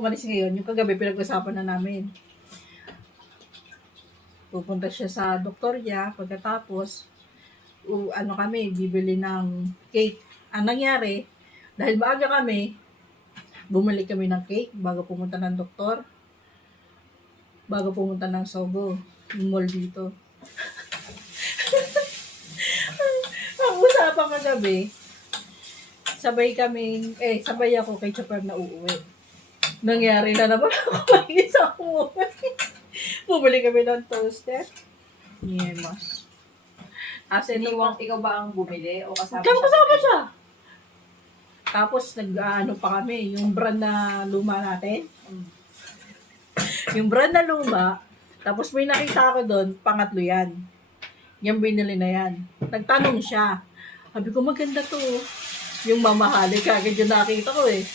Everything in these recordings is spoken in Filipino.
Umalis ngayon, yung kagabi pinag-usapan na namin. Pupunta siya sa doktor niya, pagkatapos, u, ano kami, bibili ng cake. Ang nangyari, dahil maaga kami, bumili kami ng cake bago pumunta ng doktor. Bago pumunta ng Sogo, yung mall dito. Ang usapan kagabi, sabay kami, eh, sabay ako kay Chopper na uuwi. Nangyari na naman ako isa umuwi. Bumili kami ng toaster. Yemas. As in, Iniwang ikaw ba ang bumili o kasama siya? kasama siya. Tapos nag-ano pa kami, yung brand na luma natin. Mm. Yung brand na luma, tapos may nakita ako doon, pangatlo yan. Yung binili na yan. Nagtanong siya. Sabi ko, maganda to. Yung mamahali, kagad yung nakita ko eh.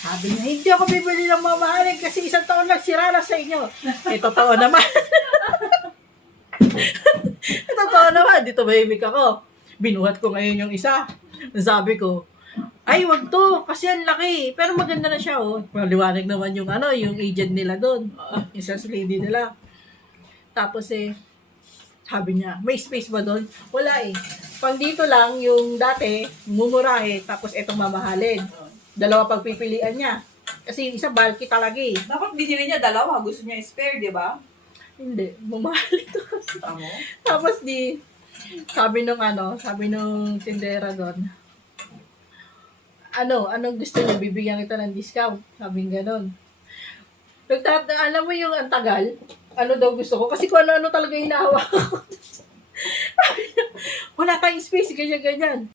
Sabi niya, hindi ako bibili ng mamahalin kasi isang taon lang sira na sa inyo. Eh, totoo naman. totoo naman, dito mahimik ako. Binuhat ko ngayon yung isa. Sabi ko, ay, wag to, kasi ang laki. Pero maganda na siya, oh. Maliwanag naman yung ano, yung agent nila doon. Yung sales lady nila. Tapos eh, sabi niya, may space ba doon? Wala eh. Pang dito lang, yung dati, mumurahe, tapos etong mamahalin. Dalawa pagpipilian niya. Kasi yung isa bulky talaga eh. Dapat binili niya dalawa. Gusto niya spare, di ba? Hindi, mamahal ito. Tamo? Tapos di, sabi nung ano, sabi nung tindera doon, ano, anong gusto niyo, bibigyan kita ng discount. Sabi ganon. Nagtat alam mo yung ang tagal, ano daw gusto ko, kasi kung ano-ano talaga yung ko. Wala tayong space, ganyan-ganyan.